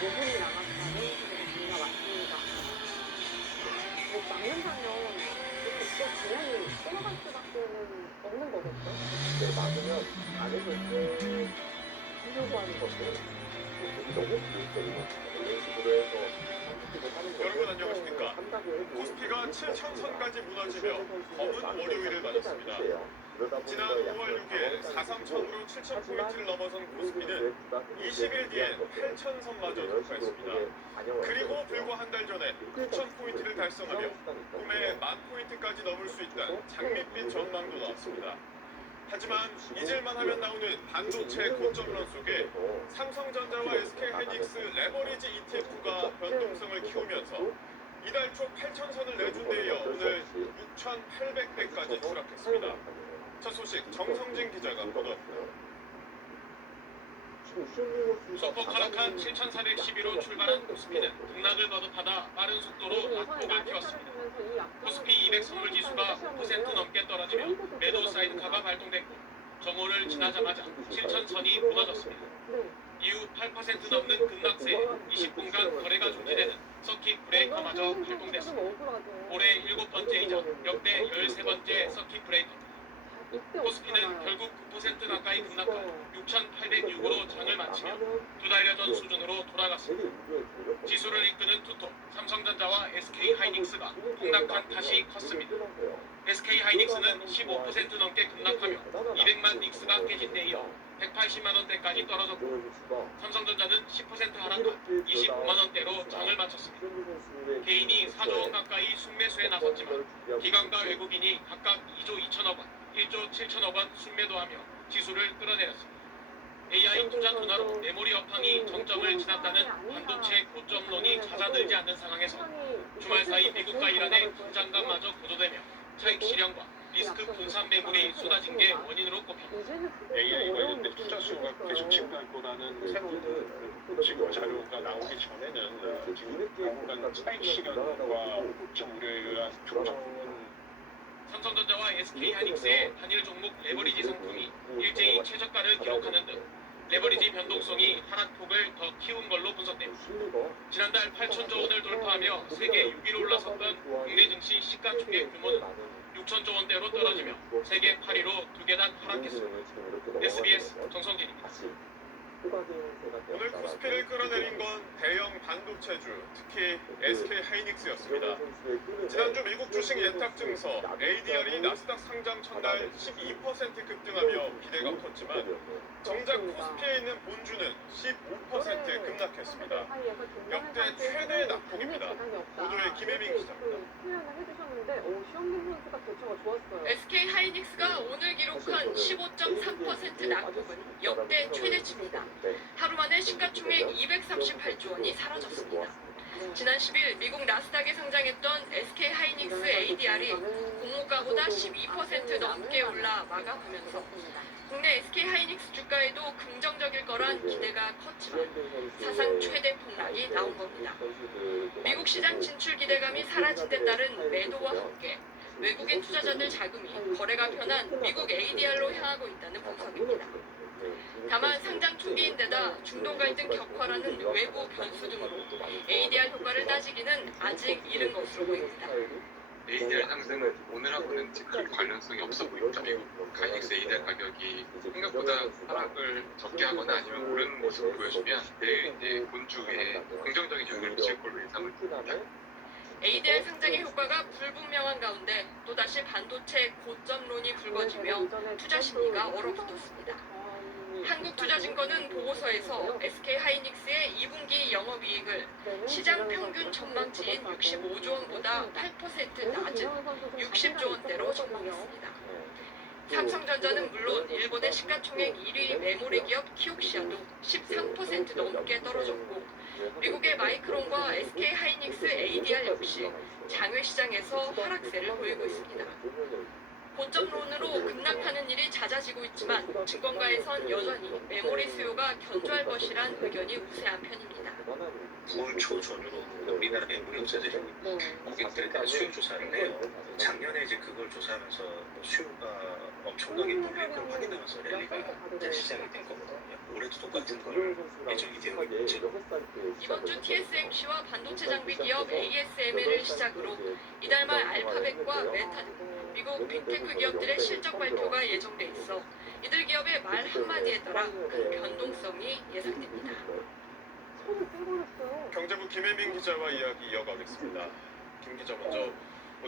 5분이 남았다는 얘기가 맞습니다. 막는다면 이렇게 또 그냥 끊어갈 수밖에는 없는 거겠죠? 네, 막으면 안에서 이제 하려고 하는 것들 너무 비효율적이거든요. 이런 식으로 해서 여러분 안녕하십니까? 코스피가 7,000선까지 무너지며 검은 월요일을 맞았습니다. 지난 5월 6일 43000으로 7,000포인트를 넘어선 코스피는 20일 뒤엔 8,000선마저 돌파했습니다. 그리고 불과 한 달 전에 9,000포인트를 달성하며 꿈의 10,000포인트까지 넘을 수 있다는 장밋빛 전망도 나왔습니다. 하지만 잊을만 하면 나오는 반도체 고점론 속에 삼성전자와 SK하이닉스 레버리지 ETF가 변동성을 키우면서 이달 초 8,000선을 내준 데 이어 오늘 6,800대까지 추락했습니다. 첫 소식 정성진 기자가 보도합니다. 소폭 하락한 7,412로 출발한 코스피는 등락을 거듭하다 빠른 속도로 낙폭을 키웠습니다. 코스피 200 선물 지수가 5% 넘게 떨어지며 매도 사이드카가 발동됐고 정오를 지나자마자 7,000선이 무너졌습니다. 이후 8% 넘는 급락세 20분간 거래가 중지되는 서킷 브레이커마저 발동됐습니다. 올해 7번째이자 역대 13번째 서킷 브레이커. 코스피는 결국 9% 가까이 급락한 6,806으로 장을 마치며 두 달여 전 수준으로 돌아갔습니다. 지수를 이끄는 투톱 삼성전자와 SK하이닉스가 폭락한 탓이 컸습니다. SK하이닉스는 15% 넘게 급락하며 200만 닉스가 깨진 데 이어 180만 원대까지 떨어졌고 삼성전자는 10% 하락한 25만 원대로 장을 마쳤습니다. 개인이 4조 원 가까이 순매수에 나섰지만 기관과 외국인이 각각 2조 2천억 원, 1조 7천억 원 순매도하며 지수를 끌어내렸습니다. AI 투자 둔화로 메모리 업황이 정점을 지났다는 반도체 고점론이 잦아들지 않는 상황에서 주말 사이 미국과 이란의 긴장감마저 고조되며 차익 실현과 리스크 분산 매물이 쏟아진 게 원인으로 꼽힙니다. AI 관련된 투자 수요가 계속 증가할 거라는 새로운 지금 자료가 나오기 전에는 지금 당분간 차익 실현과 고점 우려에 의한 조정은 삼성전자와 SK하이닉스의 단일 종목 레버리지 상품이 일제히 최저가를 기록하는 등 레버리지 변동성이 하락폭을 더 키운 걸로 분석됩니다. 지난달 8천조 원을 돌파하며 세계 6위로 올라섰던 국내 증시 시가총액 규모는 6천조 원대로 떨어지며 세계 8위로 두 계단 하락했습니다. SBS 정성진입니다. 오늘 코스피를 끌어내린 건 대형 반도체주, 특히 SK하이닉스였습니다. 지난주 미국 주식 예탁 증서 ADR이 나스닥 상장 첫날 12% 급등하며 기대가 컸지만 정작 코스피에 있는 본주는 15% 급락했습니다. 역대 최대 낙폭입니다. 보도에 김혜빈 기자입니다. SK하이닉스가 오늘 기록한 15.3% 낙폭은 역대 최대치입니다. 하루 만에 시가총액 238조 원이 사라졌습니다. 지난 10일 미국 나스닥에 상장했던 SK하이닉스 ADR이 공모가보다 12% 넘게 올라 마감하면서 국내 SK하이닉스 주가에도 긍정적일 거란 기대가 컸지만 사상 최대 폭락이 나온 겁니다. 미국 시장 진출 기대감이 사라진 데 따른 매도와 함께 외국인 투자자들 자금이 거래가 편한 미국 ADR로 향하고 있다는 분석입니다. 다만 상장 초기인데다 중동 갈등 격화라는 외부 변수 등으로 ADR 효과를 따지기는 아직 이른 것으로 보입니다. ADR 상승은 오늘하고는 큰 관련성이 없어 보입니다. 미국 하이닉스 ADR 가격이 생각보다 하락을 적게 하거나 아니면 오르는 모습을 보여주면 내일 이제 본주에 긍정적인 영향을 미칠 걸로 예상을 합니다. ADR 상장의 효과가 불분명한 가운데 또다시 반도체 고점론이 불거지며 투자 심리가 얼어붙었습니다. 한국투자증권은 보고서에서 SK하이닉스의 2분기 영업이익을 시장 평균 전망치인 65조 원보다 8% 낮은 60조 원대로 전망했습니다. 삼성전자는 물론 일본의 시가총액 1위 메모리 기업 키옥시아도 13% 넘게 떨어졌고 미국의 마이크론과 SK하이닉스 ADR 역시 장외 시장에서 하락세를 보이고 있습니다. 고점론으로 급락하는 일이 낮아지고 있지만 증권가에선 여전히 메모리 수요가 견조할 것이란 의견이 우세한 편입니다. 9월 초 전후로 우리나라 메모리 업체들이 고객들에 대한 수요 조사를 해요. 작년에 이제 그걸 조사하면서 수요가 엄청나게 몰릴 걸 확인하면서 랠리가 이제 시작이 된 거거든요. 올해도 똑같은 걸 예정이 되어 있죠. 이번 주 TSMC와 반도체 장비 기업 ASML을 시작으로 이달 말 알파벳과 메타 등 미국 빅테크 기업들의 실적 발표가 예정돼 있어 이들 기업의 말 한마디에 따라 큰 변동성이 예상됩니다. 손을 찡그렸어요. 경제부 김혜민 기자와 이야기 이어가겠습니다. 김 기자 먼저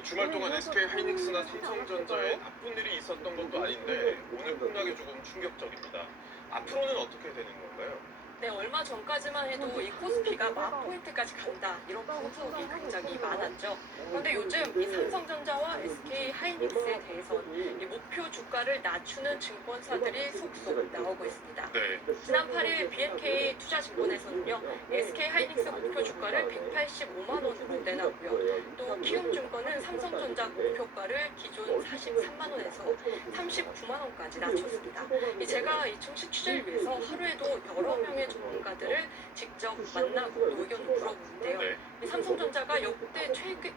주말 동안 SK 하이닉스나 삼성전자에 나쁜 일이 있었던 것도 아닌데 오늘 폭락이 조금 충격적입니다. 앞으로는 어떻게 되는 건가요? 네, 얼마 전까지만 해도 이 코스피가 10,000포인트까지 간다 이런 분석이 굉장히 많았죠. 그런데 요즘 이 삼성전자와 SK 하이닉스에 대해선 이 목표 주가를 낮추는 증권사들이 속속 나오고 있습니다. 네. 지난 8일 BNK 투자증권에서는요, SK 하이닉스 목표 주가를 185만 원으로 내놨고요. 또 키움증권은 삼성전자 목표가를 기존 43만 원에서 39만 원까지 낮췄습니다. 제가 이 증시 취재를 위해서 하루에도 여러 명의 전문가들을 직접 만나고 의견을 물어보는데요. 네. 이 삼성전자가 역대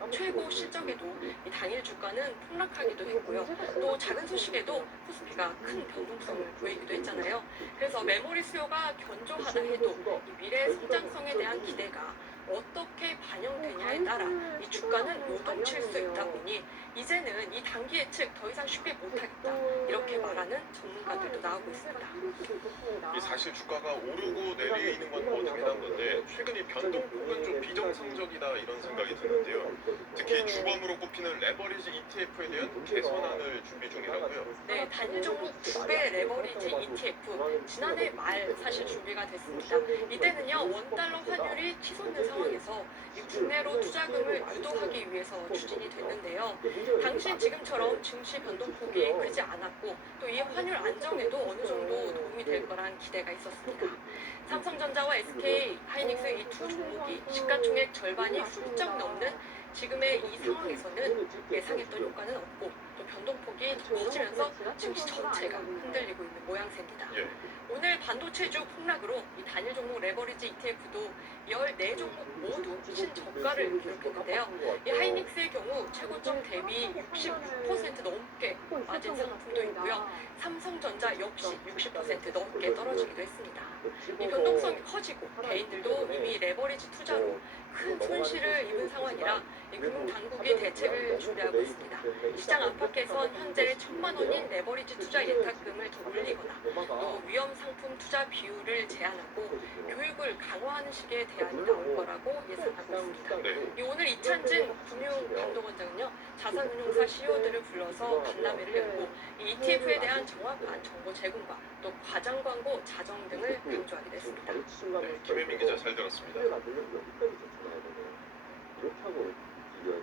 최고 실적에도 이 당일 주가는 폭락하기도 했고요. 또 작은 소식에도 코스피가 큰 변동성을 보이기도 했잖아요. 그래서 메모리 수요가 견조하다 해도 이 미래 성장성에 대한 기대가 어떻게 반영되냐에 따라 이 주가는 요동칠 수 있다 보니 이제는 이 단기 예측 더 이상 쉽게 못하겠다 이렇게 말하는 전문가들도 나오고 있습니다. 이 사실 주가가 오르고 내리는 건 뭐 당연한 건데 최근 이 변동폭은 좀 비정상적이다 이런 생각이 드는데요. 특히 주범으로 꼽히는 레버리지 ETF에 대한 개선안을 준비 중이라고요. 네, 단일 종목 2배 레버리지 ETF 지난해 말 사실 준비가 됐습니다. 이때는요 원달러 환율이 치솟는 상황에서 이 국내로 투자금을 유도하기 위해서 추진이 됐는데요. 당시 지금처럼 증시 변동폭이 크지 않았고 또 이 환율 안정에도 어느 정도 도움이 될 거란 기대가 있었습니다. 삼성전자와 SK 하이닉스 이 두 종목이 시가총액 절반이 훌쩍 넘는 지금의 이 상황에서는 예상했던 효과는 없고 또 변동폭이 더 커지면서 증시 전체가 흔들리고 있는 모양새입니다. 예. 오늘 반도체주 폭락으로 이 단일 종목 레버리지 ETF도 14종목 모두 신저가를 기록했는데요. 이 하이닉스의 경우 최고점 대비 66% 넘게 빠진 상품도 있고요. 삼성전자 역시 60% 넘게 떨어지기도 했습니다. 이 변동성이 커지고 개인들도 이미 레버리지 투자로 큰 손실을 입은 상황이라 이 금융당국이 대책을 준비하고 있습니다. 시장 안팎에선 현재 1,000만 원인 레버리지 투자 예탁금을 더 올리거나 또 위험 상품 투자 비율을 제한하고 교육을 강화하는 식의 대안이 나올 거라고 예상하고 있습니다. 네. 오늘 이찬진 금융감독원장은요 자산운용사 CEO들을 불러서 간담회를 열고 이 ETF에 대한 정확한 정보 제공과 또 과장 광고 자정 등을 강조하기도 했습니다. 네, 김혜민 기자 잘 들었습니다.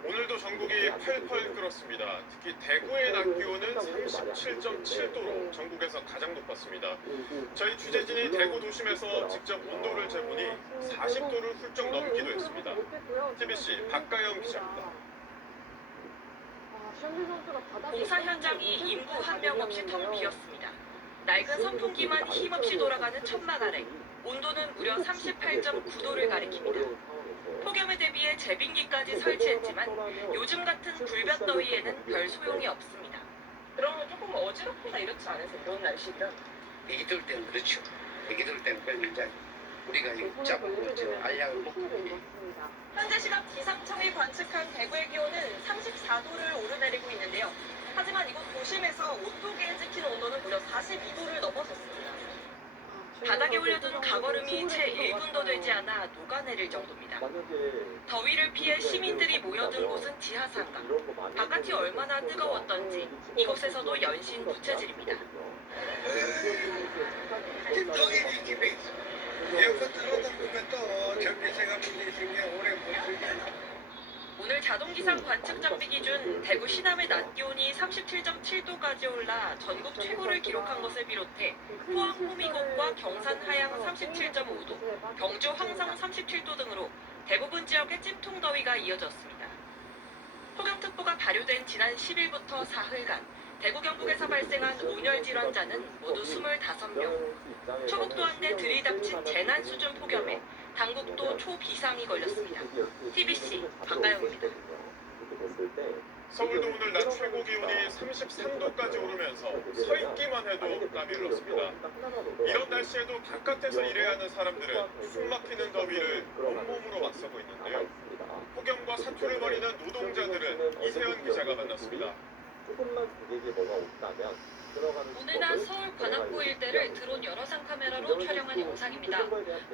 오늘도 전국이 펄펄 끓었습니다. 특히 대구의 낮 기온은 37.7도로 전국에서 가장 높았습니다. 저희 취재진이 대구 도심에서 직접 온도를 재보니 40도를 훌쩍 넘기도 했습니다. TBC 박가영 기자입니다. 공사 현장이 인부 한 명 없이 텅 비었습니다. 낡은 선풍기만 힘없이 돌아가는 천막 아래 온도는 무려 38.9도를 가리킵니다. 폭염에 대비해 제빙기까지 설치했지만 요즘 같은 불볕더위에는 별 소용이 없습니다. 그러면 조금 어지럽거나 이렇지 않으세요? 이런 날씨면? 애기 돌 때는 그렇죠. 애기 돌 때는 별로 이제 우리가 이거 잡고 지금 알약을 먹고 현재 시각 기상청이 관측한 대구의 기온은 34도를 오르내리고 있는데요. 하지만 이곳 도심에서 온도계에 찍힌 온도는 무려 42도를 넘어섰습니다. 바닥에 올려둔 가거름이 채 1분도 되지 않아 녹아내릴 정도입니다. 더위를 피해 시민들이 모여든 곳은 지하상가. 바깥이 얼마나 뜨거웠던지 이곳에서도 연신 부채질입니다. 김동희 집에 있어. 여기서 들어다보면 또 전기세가 문제 생겨 오래 못 쓰게. 오늘 자동기상 관측 장비 기준 대구 시남의 낮 기온이 37.7도까지 올라 전국 최고를 기록한 것을 비롯해 포항 호미곶과 경산 하양 37.5도, 경주 황성 37도 등으로 대부분 지역에 찜통더위가 이어졌습니다. 폭염특보가 발효된 지난 10일부터 사흘간 대구 경북에서 발생한 온열 질환자는 모두 25명. 초복도 한데 들이닥친 재난 수준 폭염에 당국도 초비상이 걸렸습니다. TBC 박가영입니다. 서울도 오늘 낮 최고 기온이 33도까지 오르면서 서 있기만 해도 땀이 흘렀습니다. 이런 날씨에도 바깥에서 일해야 하는 사람들은 숨 막히는 더위를 온몸으로 맞서고 있는데요. 폭염과 사투를 벌이는 노동자들은 이세연 기자가 만났습니다. 조금만 고객이 뭐가 없다면 오늘 낮 서울 관악구 일대를 드론 열화상 카메라로 촬영한 영상입니다.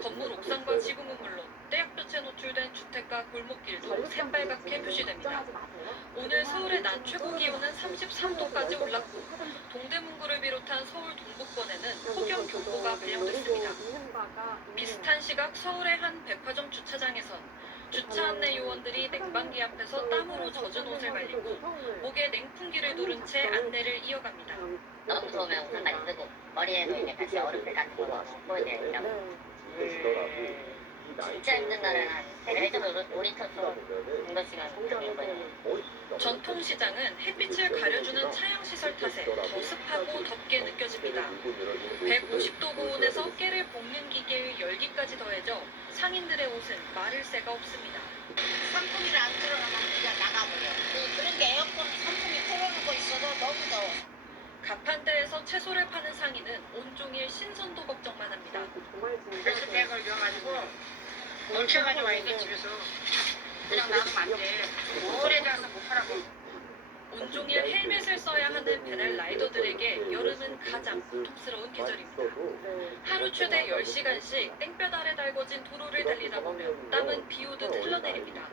건물 옥상과 지붕은 물론 떼약볕에 노출된 주택가 골목길도 새빨갛게 표시됩니다. 오늘 서울의 낮 최고 기온은 33도까지 올랐고 동대문구를 비롯한 서울 동북권에는 폭염 경보가 발령됐습니다. 비슷한 시각 서울의 한 백화점 주차장에선 주차 안내 요원들이 냉방기 앞에서 땀으로 젖은 옷을 말리고 목에 냉풍기를 두른 채 안내를 이어갑니다. 너무 더우면 우산까지 쓰고 머리에도 이제 다시 얼음들 같은 거 보여야 되더라고. 진짜 힘든 날은 한 1.5 5리터 정도 시간 공정인 거예요. 전통시장은 햇빛을 가려주는 차양시설 탓에 더 습하고 덥게 느껴집니다. 150도 고온에서 깨를 볶는 기계의 열기까지 더해져 상인들의 옷은 마를 새가 없습니다. 선풍기를 안 틀어놓으면 그냥 나가버려. 그런 게 에어컨 선풍기 틀어놓고 있어도 너무 더워. 가판대에서 채소를 파는 상인은 온종일 신선도 걱정만 합니다. 그래서 내가 걸려가지고 멈춰가지고 와있게 집에서 그냥 나가면 안 돼. 오래 가서 못 팔아고. 온종일 헬멧을 써야 하는 배달 라이더들에게 여름은 가장 고통스러운 계절입니다. 하루 최대 10시간씩 땡볕 아래 달궈진 도로를 달리다 보면 땀은 비오듯 흘러내립니다.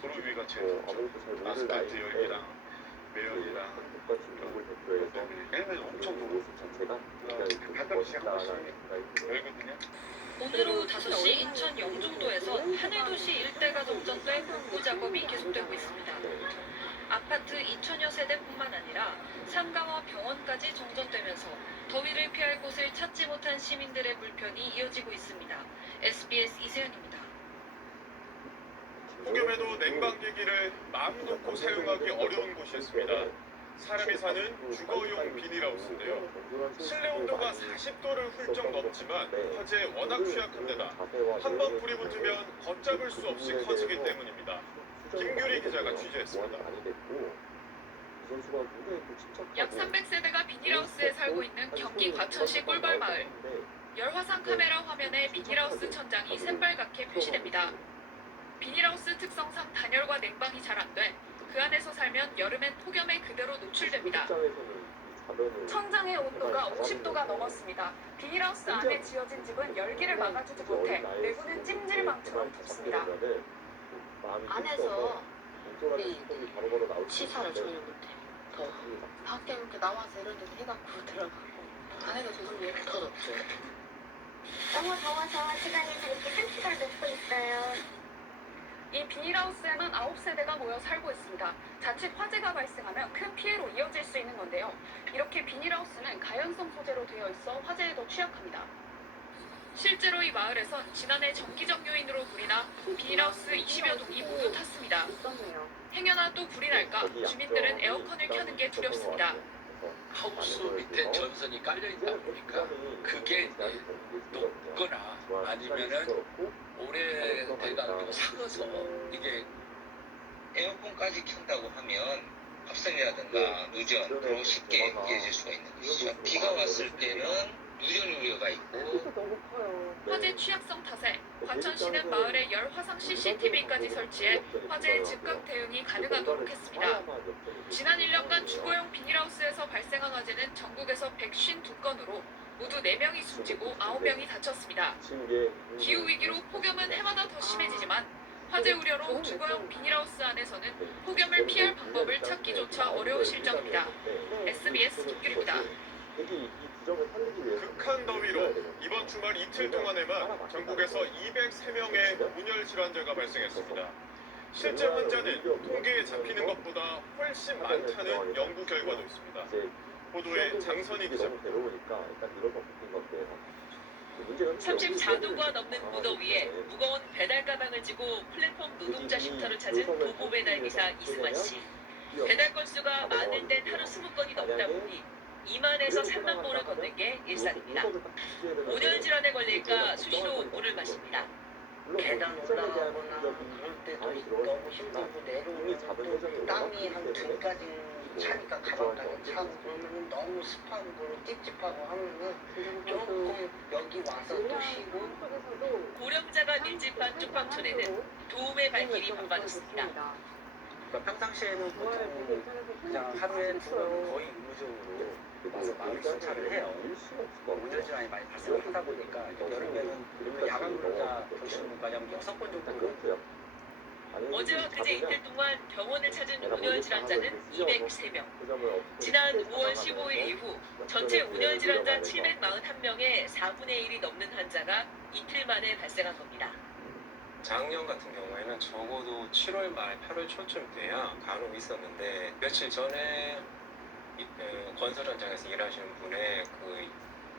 도로 위가 제일 좋죠. 아스팔트 열기랑 매연이랑 헬멧 엄청 무거워. 갔다 시작하고 열거든요. 오늘 오후 5시 인천 영종도에선 하늘도시 일대가 정전돼 복구 작업이 계속되고 있습니다. 아파트 2천여 세대뿐만 아니라 상가와 병원까지 정전되면서 더위를 피할 곳을 찾지 못한 시민들의 불편이 이어지고 있습니다. SBS 이세연입니다. 폭염에도 냉방기기를 마음 놓고 사용하기 어려운 곳이 있습니다. 사람이 사는 주거용 비닐하우스인데요. 실내 온도가 40도를 훌쩍 넘지만 화재에 워낙 취약한 데다 한번 불이 붙으면 걷잡을 수 없이 커지기 때문입니다. 김규리 기자가 취재했습니다. 약 300세대가 비닐하우스에 살고 있는 경기 과천시 꿀벌마을. 열화상 카메라 화면에 비닐하우스 천장이 새빨갛게 표시됩니다. 비닐하우스 특성상 단열과 냉방이 잘 안 돼 그 안에서 살면 여름엔 폭염에 그대로 노출됩니다. 천장의 온도가 50도가 넘었습니다. 비닐하우스 안에 지어진 집은 열기를 막아주지 못해 내부는 찜질방처럼 덥습니다. 안에서 시사를 전혀 못해. 더워. 밖에 이렇게 나와서 이런 데서 해갖고 들어가고 안에가 조금 더 덥죠. 너무 더워서 집안에서 이렇게 산수가 녹고 있어요. 이 비닐하우스에는 9세대가 모여 살고 있습니다. 자칫 화재가 발생하면 큰 피해로 이어질 수 있는 건데요. 이렇게 비닐하우스는 가연성 소재로 되어 있어 화재에도 취약합니다. 실제로 이 마을에선 지난해 정기적 요인으로 불이 나 비닐하우스 20여 동이 모두 탔습니다. 행여나 또 불이 날까 주민들은 에어컨을 켜는 게 두렵습니다. 하우스 밑에 전선이 깔려 있다 보니까 그게 녹거나 아니면은 오래돼가지고 삭아서 이게 에어컨까지 켠다고 하면 밥상이라든가 누전으로 쉽게 이어질 수가 있는 것이죠. 비가 왔을 때는 누전 우려가 있고 화재 취약성 탓에 과천시는 마을에 열화상 CCTV까지 설치해 화재의 즉각 대응이 가능하도록 했습니다. 지난 1년간 주거용 비닐하우스에서 발생한 화재는 전국에서 152건으로 모두 4명이 숨지고 9명이 다쳤습니다. 기후위기로 폭염은 해마다 더 심해지지만 화재 우려로 주거용 비닐하우스 안에서는 폭염을 피할 방법을 찾기조차 어려우실 정입니다. SBS 김규리입니다. 극한 더위로 이번 주말 이틀 동안에만 전국에서 203명의 온열 질환자가 발생했습니다. 실제 환자는 통계에 잡히는 것보다 훨씬 많다는 연구 결과도 있습니다. 보도에 장선희 기자입니다. 34도가 넘는 무더위에 무거운 배달 가방을 지고 플랫폼 노동자 쉼터를 찾은 도보 배달 기사 이승환 씨. 배달 건수가 많을 땐 하루 20건이 넘다 보니 2만에서 3만 보를 걷는 게 일상입니다. 온열 질환에 걸릴까 수시로 물을 마십니다. 계단 올라가거나 그럴 때도 너무 힘들고 내려오면 또 땀이 한 등까지 차니까 가방까지 차고 그러면 너무 습하고 그리고 찝찝하고 하면은 조금 여기 와서 또 쉬고 고령자가 밀집한 쪽방촌에는 도움의 발길이 바빠졌습니다. 그러니까 평상시에는 보통 그냥 하루에 2번 거의 의무적으로 와서 마을 순찰을 해요. 온열 질환이 많이 발생하다 보니까 여름에는 야간 근로자 계시는 분까지 한 6번 정도. 어제와 그제 이틀 동안 병원을 찾은 온열 질환자는 203명. 지난 5월 15일 이후 전체 온열 질환자 741명의 4분의 1이 넘는 환자가 이틀 만에 발생한 겁니다. 작년 같은 경우에는 적어도 7월 말 8월 초쯤 돼야 간혹 있었는데 며칠 전에 건설 현장에서 일하시는 분의 그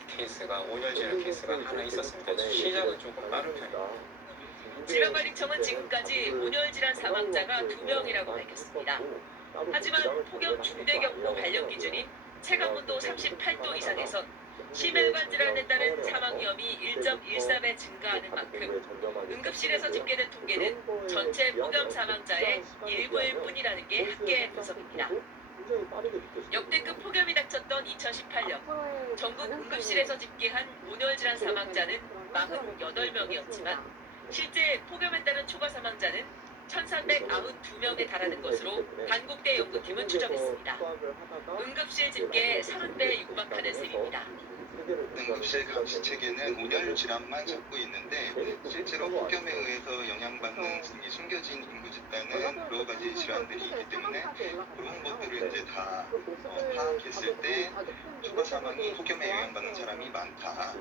케이스가 온열 질환 케이스가 하나 있었습니다. 시작은 조금 빠른 편입니다. 질병관리청은 지금까지 온열 질환 사망자가 2명이라고 밝혔습니다. 하지만 폭염 중대 경보 발령 기준인 체감온도 38도 이상에선 심혈관 질환에 따른 사망 위험이 1.14배 증가하는 만큼 응급실에서 집계된 통계는 전체 폭염 사망자의 일부일 뿐이라는 게 학계의 분석입니다. 역대급 폭염이 닥쳤던 2018년 전국 응급실에서 집계한 온열 질환 사망자는 48명이었지만 실제 폭염에 따른 초과 사망자는 1,392명에 달하는 것으로 단국대 연구팀은 추정했습니다. 응급실 집계에 30배에 육박하는 셈입니다. 응급실 감시 체계는 온열 질환만 잡고 있는데 실제로 폭염에 의해서 영향받는 숨겨진 인구 집단은 여러 가지 질환들이 있기 때문에 그런 것들을 이제 다 파악했을 때 추가 사망이 폭염에 영향받는 사람이 많다.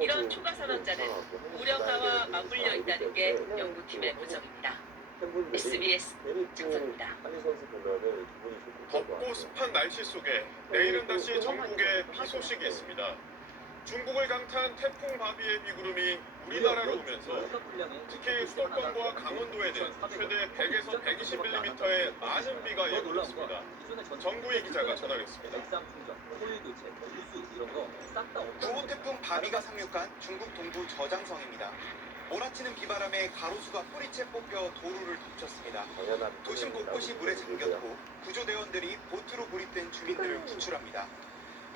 이런 초과 사망자는 우려가와 맞물려 있다는 게 연구팀의 분석입니다. SBS 장선입니다. 덥고 습한 날씨 속에 내일은 다시 전국에 비 소식이 있습니다. 중국을 강타한 태풍 바비의 비구름이 우리나라로 오면서 특히 수도권과 강원도에는 최대 100에서 120mm의 많은 비가 예보됐습니다. 정구희 기자가 전하겠습니다. 구호 태풍 바비가 상륙한 중국 동부 저장성입니다. 몰아치는 비바람에 가로수가 뿌리채 뽑혀 도로를 덮쳤습니다. 도심 곳곳이 물에 잠겼고 구조대원들이 보트로 고립된 주민들을 구출합니다.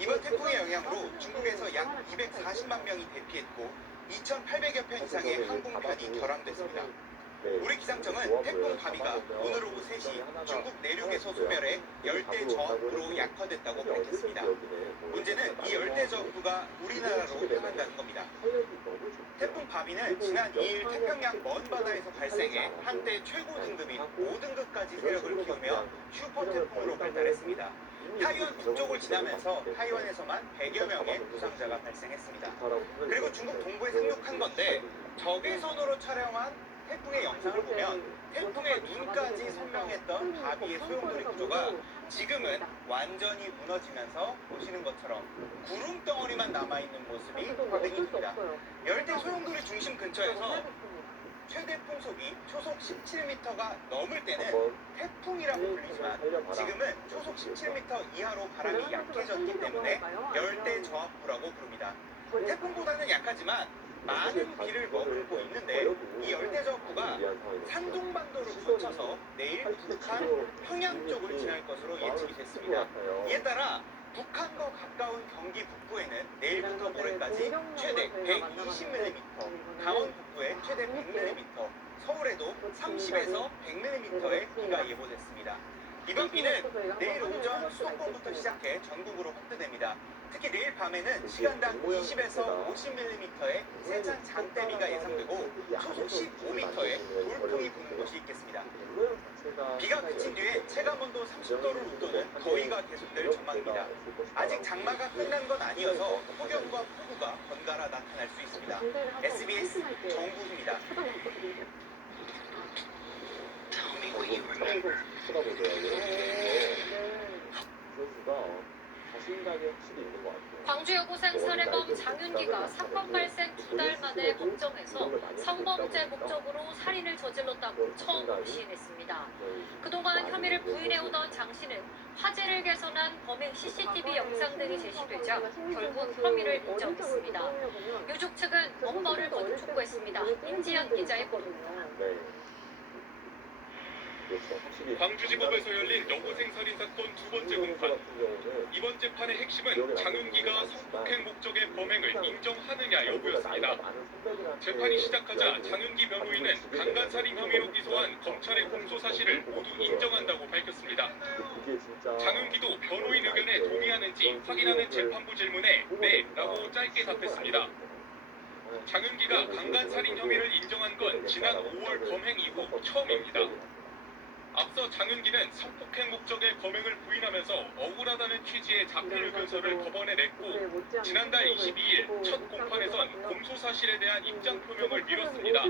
이번 태풍의 영향으로 중국에서 약 240만 명이 대피했고 2,800여 편 이상의 항공편이 결항됐습니다. 우리 기상청은 태풍 바비가 오늘 오후 3시 중국 내륙에서 소멸해 열대 저압부로 약화됐다고 밝혔습니다. 문제는 이 열대 저압부가 우리나라로 향한다는 겁니다. 태풍 바비는 지난 2일 태평양 먼 바다에서 발생해 한때 최고 등급인 5등급까지 세력을 키우며 슈퍼 태풍으로 발달했습니다. 타이완 북쪽을 지나면서 타이완에서만 100여 명의 부상자가 발생했습니다. 그리고 중국 동부에 상륙한 건데 적외선으로 촬영한 태풍의 영상을 보면 태풍의 눈까지 선명했던 바비의 소용돌이 구조가 지금은 완전히 무너지면서 보시는 것처럼 구름덩어리만 남아있는 모습이 확인됩니다. 열대 소용돌이 중심 근처에서 최대 풍속이 초속 17m가 넘을 때는 태풍이라고 불리지만 지금은 초속 17m 이하로 바람이 약해졌기 때문에 열대 저압부라고 부릅니다. 태풍보다는 약하지만 많은 비를 머금고 있는데 이 열대 저압부가 산둥반도를 거쳐서 내일 북한 평양 쪽을 지날 것으로 예측이 됐습니다. 이에 따라 북한과 가까운 경기 북부에는 내일부터 모레까지 최대 120mm, 강원 북부에 최대 100mm, 서울에도 30에서 100mm의 비가 예보됐습니다. 이번 비는 내일 오전 수도권부터 시작해 전국으로 확대됩니다. 특히 내일 밤에는 시간당 20에서 50mm의 세찬 장대비가 예상되고 초속 15m의 돌풍이 부는 곳이 있겠습니다. 비가 그친 뒤에 체감온도 30도를 웃도는 더위가 계속될 전망입니다. 아직 장마가 끝난 건 아니어서 폭염과 폭우가 번갈아 나타날 수 있습니다. SBS 정구입니다. 쳐다보세요. 선수가 자신감이 확실히 있는 것 같아요. 광주 여고생 살해범 장윤기가 사건 발생 2달 만에 법정에서 성범죄 목적으로 살인을 저질렀다고 처음 시인했습니다. 그동안 혐의를 부인해오던 장 씨는 화재를 개선한 범행 CCTV 영상 등이 제시되자 결국 혐의를 인정했습니다. 유족 측은 엄벌을 거듭 촉구했습니다. 임지연 기자의 보도입니다. 광주지법에서 열린 여고생 살인 사건 두 번째 공판. 이번 재판의 핵심은 장윤기가 성폭행 목적의 범행을 인정하느냐 여부였습니다. 재판이 시작하자 장윤기 변호인은 강간살인 혐의로 기소한 검찰의 공소 사실을 모두 인정한다고 밝혔습니다. 장윤기도 변호인 의견에 동의하는지 확인하는 재판부 질문에 네라고 짧게 답했습니다. 장윤기가 강간살인 혐의를 인정한 건 지난 5월 범행 이후 처음입니다. 앞서 장윤기는 성폭행 목적의 범행을 부인하면서 억울하다는 취지의 자필 의견서를 법원에 냈고 지난달 22일 첫 공판에선 공소 사실에 대한 입장 표명을 미뤘습니다.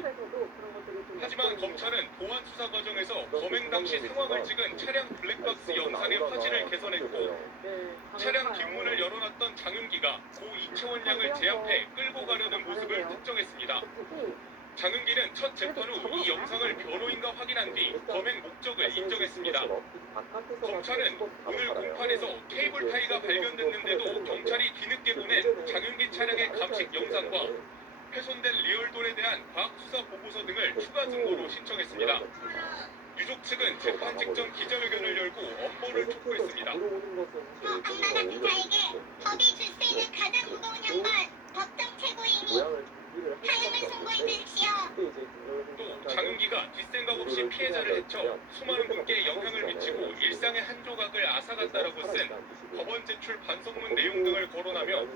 하지만 검찰은 보안 수사 과정에서 범행 당시 상황을 찍은 차량 블랙박스 영상의 화질을 개선했고 차량 뒷문을 열어놨던 장윤기가 고 이채원 양을 제압해 끌고 가려는 모습을 특정했습니다. 장윤기는 첫 재판 후 이 영상을 변호인과 확인한 뒤 범행 목적을 인정했습니다. 검찰은 오늘 공판에서 케이블 타이가 발견됐는데도 경찰이 뒤늦게 보낸 장윤기 차량의 감식 영상과 훼손된 리얼돌에 대한 과학수사 보고서 등을 추가 증거로 신청했습니다. 유족 측은 재판 직전 기자회견을 열고 엄벌을 촉구했습니다. 박만한 기자에게 법이 줄 수 있는 가장 무거운 형벌, 법정 최고인이 사형을 선고해 주십시오. 또 장윤기가 뒷생각 없이 피해자를 해쳐 수많은 분께 영향을 미치고 일상의 한 조각을 앗아갔다라고 쓴 법원 제출 반성문 내용 등을 거론하며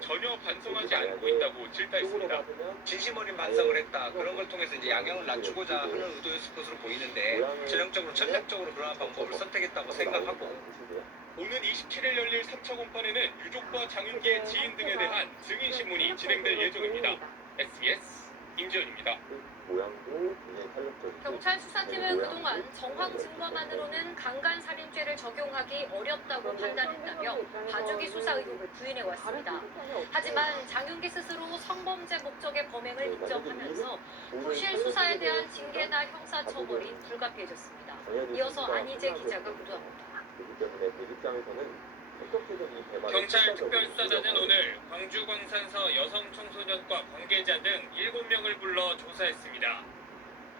전혀 반성하지 않고 있다고 질타했습니다. 진심 어린 반성을 했다. 그런 걸 통해서 이제 양형을 낮추고자 하는 의도였을 것으로 보이는데 전형적으로 전략적으로 그러한 방법을 선택했다고 생각하고 오는 27일 열릴 3차 공판에는 유족과 장윤기의 지인 등에 대한 증인 신문이 진행될 예정입니다. SBS 임지연입니다. 경찰 수사팀은 그동안 정황 증거만으로는 강간살인죄를 적용하기 어렵다고 판단했다며 봐주기 수사 의혹을 부인해왔습니다. 하지만 장윤기 스스로 성범죄 목적의 범행을 인정하면서 부실 수사에 대한 징계나 형사처벌이 불가피해졌습니다. 이어서 안희재 기자가 보도합니다. 경찰 특별수사단은 오늘 광주 광산서 여성 청소년과 관계자 등 7명을 불러 조사했습니다.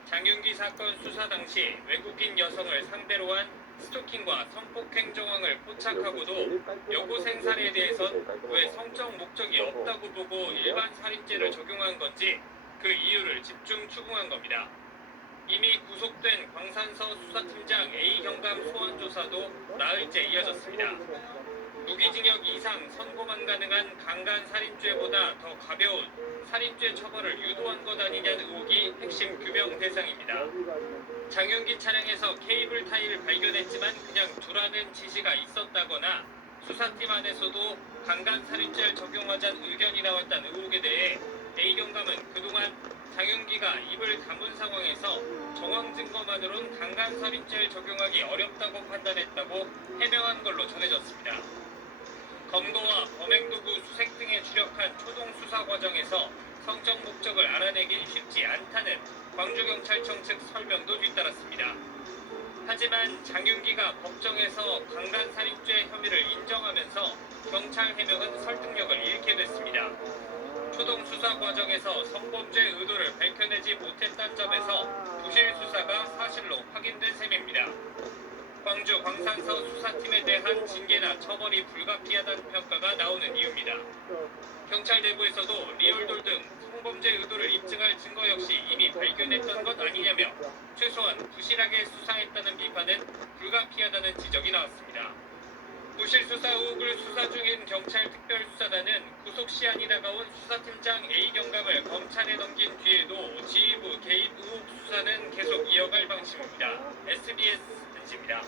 장윤기 사건 수사 당시 외국인 여성을 상대로 한 스토킹과 성폭행 정황을 포착하고도 여고생 살해에 대해선 왜 성적 목적이 없다고 보고 일반 살인죄를 적용한 건지 그 이유를 집중 추궁한 겁니다. 이미 구속된 광산서 수사팀장 A 경감 소환 조사도 나흘째 이어졌습니다. 무기징역 이상 선고만 가능한 강간 살인죄보다 더 가벼운 살인죄 처벌을 유도한 것 아니냐는 의혹이 핵심 규명 대상입니다. 장윤기 차량에서 케이블 타이를 발견했지만 그냥 두라는 지시가 있었다거나 수사팀 안에서도 강간 살인죄를 적용하자는 의견이 나왔다는 의혹에 대해 A 경감은 그동안 장윤기가 입을 다문 상황에서 정황 증거만으론 강간 살인죄를 적용하기 어렵다고 판단했다고 해명한 걸로 전해졌습니다. 검거와 범행도구 수색 등에 주력한 초동 수사 과정에서 성적 목적을 알아내긴 쉽지 않다는 광주경찰청 측 설명도 뒤따랐습니다. 하지만 장윤기가 법정에서 강간살인죄 혐의를 인정하면서 경찰 해명은 설득력을 잃게 됐습니다. 초동 수사 과정에서 성범죄 의도를 밝혀내지 못했다는 점에서 부실 수사가 사실로 확인된 셈입니다. 광주 광산서 수사팀에 대한 징계나 처벌이 불가피하다는 평가가 나오는 이유입니다. 경찰 내부에서도 리얼돌 등 성범죄 의도를 입증할 증거 역시 이미 발견했던 것 아니냐며 최소한 부실하게 수사했다는 비판은 불가피하다는 지적이 나왔습니다. 부실 수사 의혹을 수사 중인 경찰 특별수사단은 구속 시한이 다가온 수사팀장 A 경감을 검찰에 넘긴 뒤에도 지휘부 개입 의혹 수사는 계속 이어갈 방침입니다. SBS 입니다.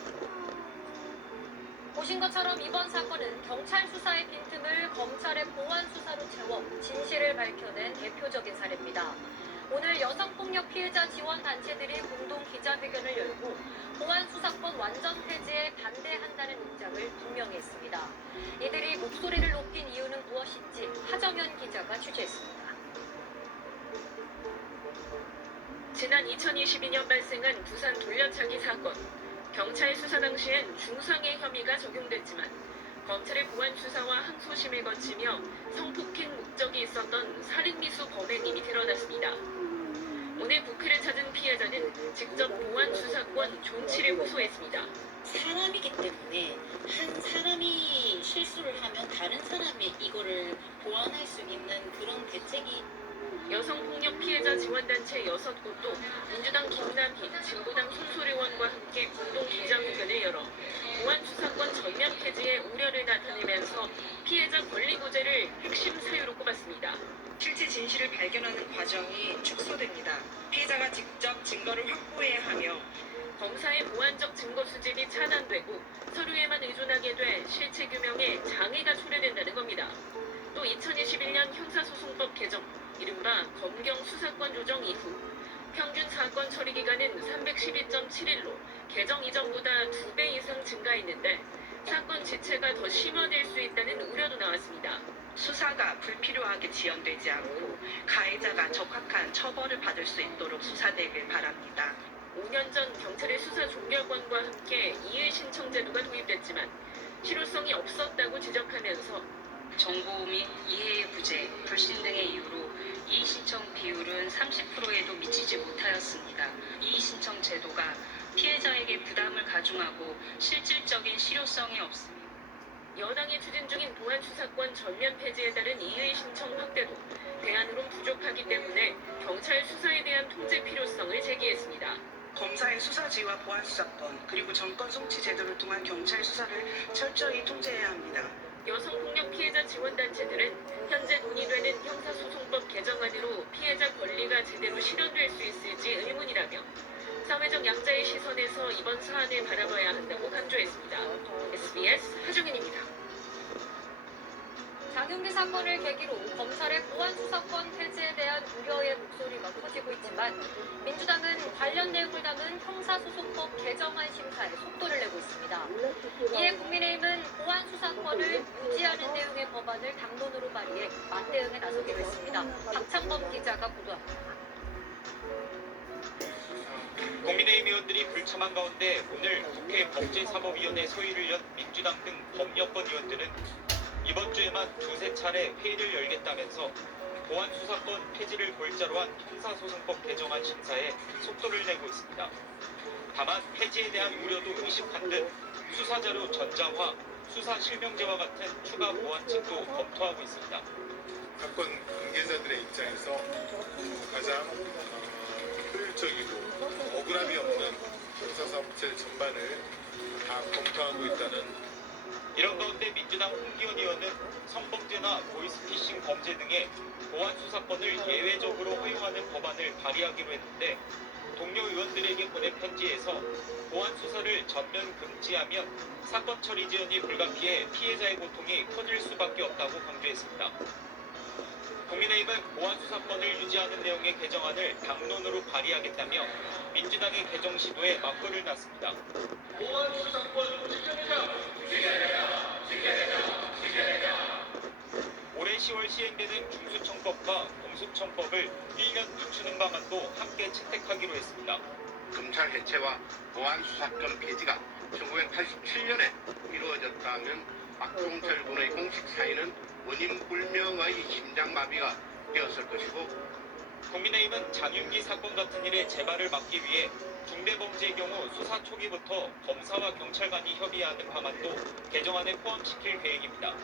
보신 것처럼 이번 사건은 경찰 수사의 빈틈을 검찰의 보안 수사로 채워 진실을 밝혀낸 대표적인 사례입니다. 오늘 여성폭력 피해자 지원 단체들이 공동 기자회견을 열고 보안 수사권 완전 폐지에 반대한다는 입장을 분명히 했습니다. 이들이 목소리를 높인 이유는 무엇인지 하정현 기자가 취재했습니다. 지난 2022년 발생한 부산 돌려차기 사건. 경찰 수사 당시엔 중상해 혐의가 적용됐지만 검찰의 보안 수사와 항소심을 거치며 성폭행 목적이 있었던 살인미수 범행임이 드러났습니다. 오늘 국회를 찾은 피해자는 직접 보안 수사권 존치를 호소했습니다. 사람이기 때문에 한 사람이 실수를 하면 다른 사람이 이거를 보완할 수 있는 그런 대책이 여성폭력 피해자 지원단체 6곳도 민주당 김남희, 진보당 손소리 의원과 함께 공동 기자회견을 열어 보안 수사권 전면 폐지의 우려를 나타내면서 피해자 권리 구제를 핵심 사유로 꼽았습니다. 실체 진실을 발견하는 과정이 축소됩니다. 피해자가 직접 증거를 확보해야 하며 검사의 보완적 증거 수집이 차단되고 서류에만 의존하게 돼 실체 규명에 장애가 초래된다는 겁니다. 또 2021년 형사소송법 개정, 이른바 검경 수사권 조정 이후 평균 사건 처리 기간은 312.7일로 개정 이전보다 2배 이상 증가했는데 사건 지체가 더 심화될 수 있다는 우려도 나왔습니다. 수사가 불필요하게 지연되지 않고 가해자가 적합한 처벌을 받을 수 있도록 수사되길 바랍니다. 5년 전 경찰의 수사 종결권과 함께 이의 신청 제도가 도입됐지만 실효성이 없었다고 지적하면서 정보 및 이해 부재, 불신 등의 이유로 이의 신청 비율은 30%에도 미치지 못하였습니다. 이의 신청 제도가 피해자에게 부담을 가중하고 실질적인 실효성이 없습니다. 여당이 추진 중인 보안 수사권 전면 폐지에 따른 이의 신청 확대도 대안으론 부족하기 때문에 경찰 수사에 대한 통제 필요성을 제기했습니다. 검사의 수사 지휘와 보안 수사권 그리고 정권 송치 제도를 통한 경찰 수사를 철저히 통제해야 합니다. 여성폭력 피해자 지원단체들은 현재 논의되는 형사소송법 개정안으로 피해자 권리가 제대로 실현될 수 있을지 의문이라며 사회적 약자의 시선에서 이번 사안을 바라봐야 한다고 강조했습니다. SBS 하정현입니다. 장윤기 사건을 계기로 검찰의 보안 수사권 폐지에 대한 우려의 목소리가 커지고 있지만 민주당은 관련 내용을 담은 형사소송법 개정안 심사에 속도를 내고 있습니다. 이에 국민의힘은 보안 수사권을 유지하는 내용의 법안을 당론으로 발의해 맞대응에 나서기로 했습니다. 박창범 기자가 보도합니다. 국민의힘 의원들이 불참한 가운데 오늘 국회 법제사법위원회 소위를 연 민주당 등 범여권 의원들은 이번 주에만 두세 차례 회의를 열겠다면서 보안 수사권 폐지를 골자로 한 형사소송법 개정안 심사에 속도를 내고 있습니다. 다만 폐지에 대한 우려도 의식한 듯 수사자료 전자화, 수사 실명제와 같은 추가 보완책도 검토하고 있습니다. 사건 관계자들의 입장에서 가장 효율적이고 억울함이 없는 형사사업체 전반을 다 검토하고 있다는. 이런 가운데 민주당 홍기현 의원은 성범죄나 보이스피싱 범죄 등의 보안 수사권을 예외적으로 허용하는 법안을 발의하기로 했는데 동료 의원들에게 보낸 편지에서 보안 수사를 전면 금지하면 사건 처리 지연이 불가피해 피해자의 고통이 커질 수밖에 없다고 강조했습니다. 국민의힘은 보안 수사권을 유지하는 내용의 개정안을 당론으로 발의하겠다며 민주당의 개정 시도에 막걸을 놨습니다. 보안 수사권 올해 10월 시행되는 중수청법과 공수청법을 1년 늦추는 방안도 함께 채택하기로 했습니다. 검찰 해체와 보안 수사권 폐지가 1987년에 이루어졌다면 박종철 군의 공식 사인은 원인 불명의 심장마비가 되었을 것이고 국민의힘은 장윤기 사건 같은 일의 재발을 막기 위해 중대범죄의 경우 수사 초기부터 검사와 경찰 간이 협의하는 방안도 개정안에 포함시킬 계획입니다.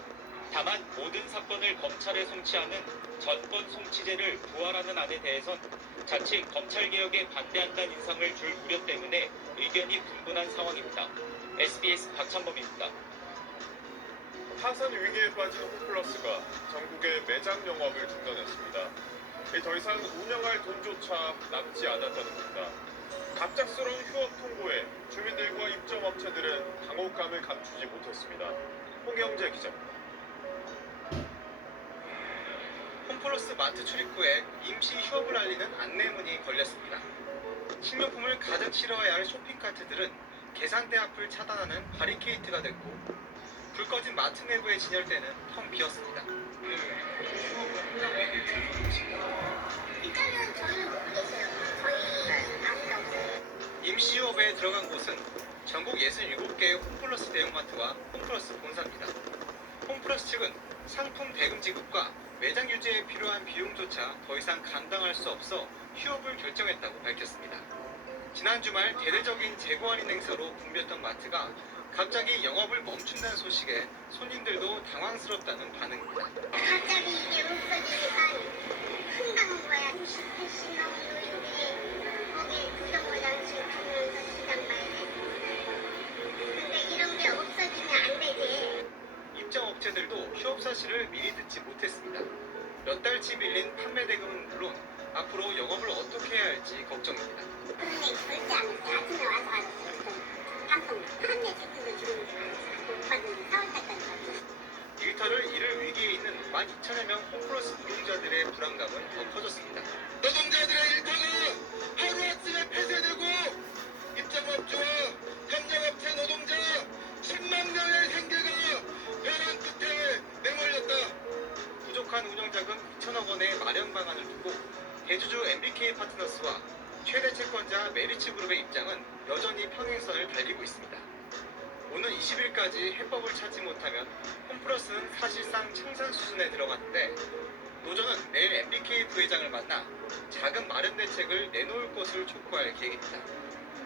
다만 모든 사건을 검찰에 송치하는 전권 송치제를 부활하는 안에 대해선 자칫 검찰개혁에 반대한다는 인상을 줄 우려 때문에 의견이 분분한 상황입니다. SBS 박찬범입니다. 파산 위기에 빠진 홈플러스가 전국의 매장 영업을 중단했습니다. 더 이상 운영할 돈조차 남지 않았다는 겁니다. 갑작스러운 휴업 통보에 주민들과 입점업체들은 당혹감을 감추지 못했습니다. 홍영재 기자입니다. 홈플러스 마트 출입구에 임시 휴업을 알리는 안내문이 걸렸습니다. 식료품을 가득 실어야 할 쇼핑카트들은 계산대 앞을 차단하는 바리케이트가 됐고, 불 꺼진 마트 내부의 진열대는 텅 비었습니다. 임시 휴업에 들어간 곳은 전국 67개의 홈플러스 대형마트와 홈플러스 본사입니다. 홈플러스 측은 상품 대금 지급과 매장 유지에 필요한 비용조차 더 이상 감당할 수 없어 휴업을 결정했다고 밝혔습니다. 지난 주말 대대적인 재고 할인 행사로 붐볐던 마트가 갑자기 영업을 멈춘다는 소식에 손님들도 당황스럽다는 반응입니다. 갑자기 이게 없어지니까 흥당한 거야. 80 넘은 노인들이 거기 부정거장실 가면서 시장 봐야 돼. 근데 이런 게 없어지면 안 되지. 입점업체들도 휴업 사실을 미리 듣지 못했습니다. 몇 달치 밀린 판매 대금은 물론 앞으로 영업을 어떻게 해야 할지 걱정입니다. 그런 얘기 절대 안 했어. 아침에 와서 하셨어요. 깜짝 판매 제품도 주는 줄 알았어. 못 받은 4월달까지 받았어. 일터를 잃을 위기에 있는 12,000여 명 홈플러스 노동자들의 불안감은 더 커졌습니다. 노동자들의 일터가 하루아침에 폐쇄되고 입점업주와 협력업체 노동자 10만 명의 생계가 벼랑 끝에 내몰렸다. 부족한 운영자금 2천억 원의 마련 방안을 두고 대주주 MBK 파트너스와 최대 채권자 메리츠 그룹의 입장은 여전히 평행선을 달리고 있습니다. 오는 20일까지 해법을 찾지 못하면 홈플러스는 사실상 청산 수준에 들어갔는데, 노조는 내일 MBK 부회장을 만나 자금 마련 대책을 내놓을 것을 촉구할 계획입니다.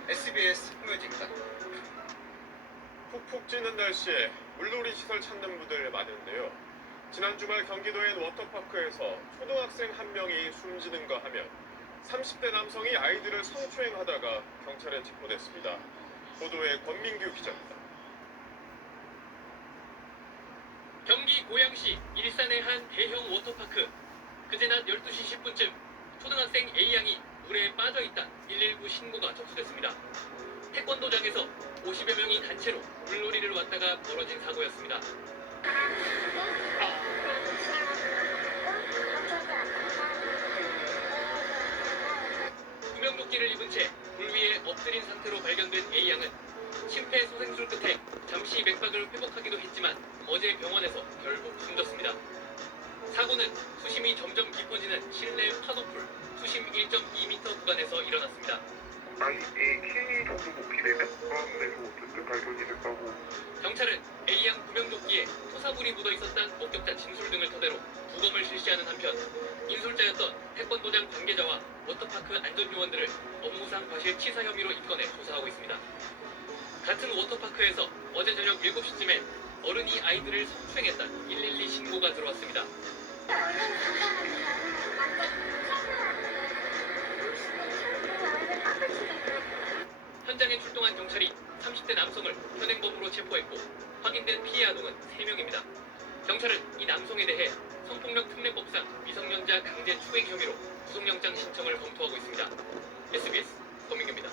SBS 홍효진입니다. 푹푹 찌는 날씨에 물놀이 시설 찾는 분들 많은데요. 지난 주말 경기도의 워터파크에서 초등학생 한 명이 숨지는가 하면 30대 남성이 아이들을 성추행하다가 경찰에 체포됐습니다. 보도에 권민규 기자입니다. 경기 고양시 일산의 한 대형 워터파크. 그제 낮 12시 10분쯤 초등학생 A양이 물에 빠져있다 119 신고가 접수됐습니다. 태권도장에서 50여 명이 단체로 물놀이를 왔다가 벌어진 사고였습니다. 구명조끼를 입은 채 물 위에 엎드린 상태로 발견된 A양은 심폐소생술 끝에 잠시 맥박을 회복하기도 했지만 어제 병원에서 결국 숨졌습니다. 사고는 수심이 점점 깊어지는 실내 파도풀 수심 1.2m 구간에서 일어났습니다. 아이의 키 정도 높이 되면 포함돼서 어쨌든 발견이 됐다고. 경찰은 A양 구명조끼에 토사물이 묻어있었다는 목격자 진술 등을 토대로 부검을 실시하는 한편 인솔자였던 태권도장 관계자와 워터파크 안전요원들을 업무상 과실치사 혐의로 입건해 조사하고 있습니다. 같은 워터파크에서 어제 저녁 7시쯤엔 어른이 아이들을 성추행했다는 112 신고가 들어왔습니다. 현장에 출동한 경찰이 30대 남성을 현행범으로 체포했고 확인된 피해 아동은 3명입니다. 경찰은 이 남성에 대해 성폭력 특례법상 미성년자 강제 추행 혐의로 구속영장 신청을 검토하고 있습니다. SBS 권민규입니다.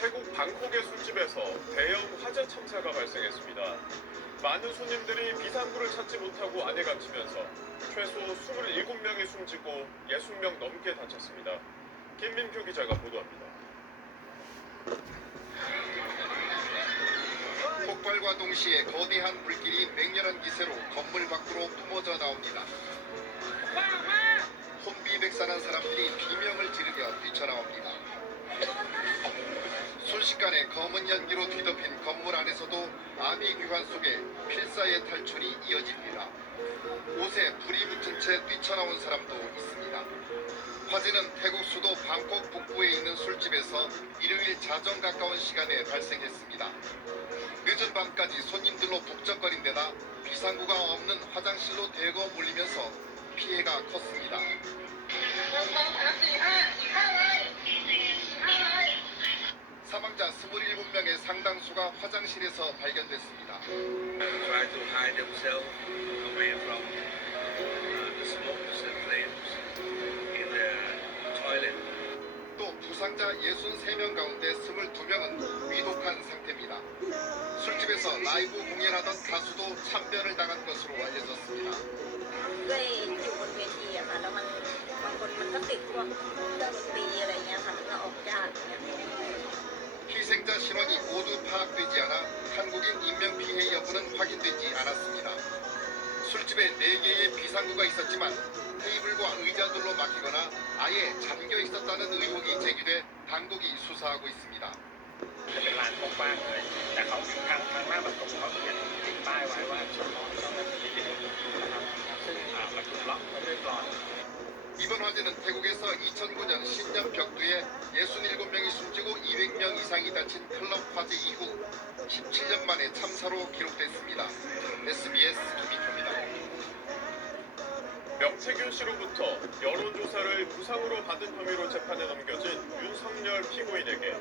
태국 방콕의 술집에서 대형 화재 참사가 발생했습니다. 많은 손님들이 비상구를 찾지 못하고 안에 갇히면서 최소 27명이 숨지고 60명 넘게 다쳤습니다. 김민표 기자가 보도합니다. 폭발과 동시에 거대한 불길이 맹렬한 기세로 건물 밖으로 뿜어져 나옵니다. 혼비백산한 사람들이 비명을 지르며 뛰쳐나옵니다. 순식간에 검은 연기로 뒤덮인 건물 안에서도 아비규환 속에 필사의 탈출이 이어집니다. 옷에 불이 붙은 채 뛰쳐나온 사람도 있습니다. 화재는 태국 수도 방콕 북부에 있는 술집에서 일요일 자정 가까운 시간에 발생했습니다. 늦은 밤까지 손님들로 북적거린 데다 비상구가 없는 화장실로 대거 몰리면서 피해가 컸습니다. 사망자 27명의 상당수가 화장실에서 발견됐습니다. 또 부상자 63명 가운데 22명은 위독한 상태입니다. 술집에서 라이브 공연하던 가수도 참변을 당한 것으로 알려졌습니다. ด้วยอยู่บนเวทีอะค่ะแล้วมันบางคนมันก็ติดพวกเครื่องดนตรีอะไรเงี้ยค่ะมันก็ออกยากอย่างเงี้ย 희생자 신원이 모두 파악되지 않아 한국인 인명피해 여부는 확인되지 않았습니다. 술집에 4개의 비상구가 있었지만 테이블과 의자들로 막히거나 아예 잠겨 있었다는 의혹이 제기돼 당국이 수사하고 있습니다. จะเป็นลานกว้างๆเลยแต่เขาทางหน้าประตูเขาจะติดป้ายไว้ว่าชุดของต้องไม่มีนะครับซึ่งมันถูกล็อกไว้ด้วยกลอน 이번 화재는 태국에서 2009년 신년 벽두에 67명이 숨지고 200명 이상이 다친 클럽 화재 이후 17년 만에 참사로 기록됐습니다. SBS 김희표입니다. 명태균 씨로부터 여론조사를 무상으로 받은 혐의로 재판에 넘겨진 윤석열 피고인에게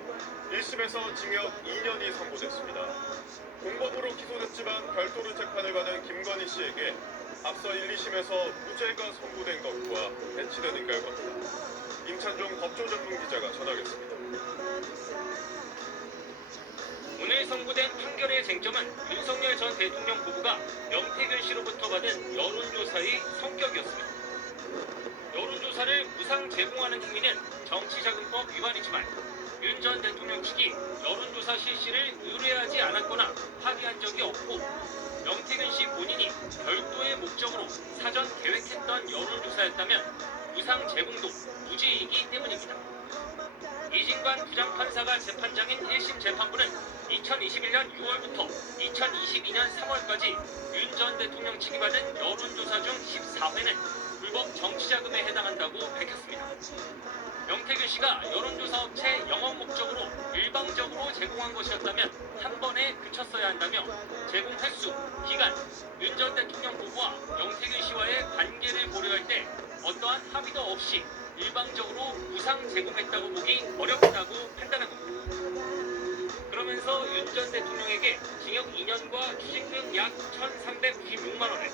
1심에서 징역 2년이 선고됐습니다. 공범으로 기소됐지만 별도로 재판을 받은 김건희 씨에게 앞서 1, 2심에서 무죄가 선고된 것과 배치되는 결과입니다. 임찬종 법조전문 기자가 전하겠습니다. 오늘 선고된 판결의 쟁점은 윤석열 전 대통령 부부가 명태균 씨로부터 받은 여론조사의 성격이었습니다. 여론조사를 무상 제공하는 행위는 정치자금법 위반이지만 윤 전 대통령 측이 여론조사 실시를 의뢰하지 않았거나 합의한 적이 없고 명태균 씨 본인이 별도의 목적으로 사전 계획했던 여론조사였다면 무상 제공도 무죄이기 때문입니다. 이진관 부장판사가 재판장인 1심 재판부는 2021년 6월부터 2022년 3월까지 윤 전 대통령 측이 받은 여론조사 중 14회는 불법 정치자금에 해당한다고 밝혔습니다. 명태균 씨가 여론조사 업체 영업 목적으로 일방적으로 제공한 것이었다면 한 번에 그쳤어야 한다며 제공 횟수, 기간, 윤 전 대통령 부부와 명태균 씨와의 관계를 고려할 때 어떠한 합의도 없이 일방적으로 무상 제공했다고 보기 어렵다고 판단한 겁니다. 그러면서 윤 전 대통령에게 징역 2년과 추징금 약 1,396만 원을,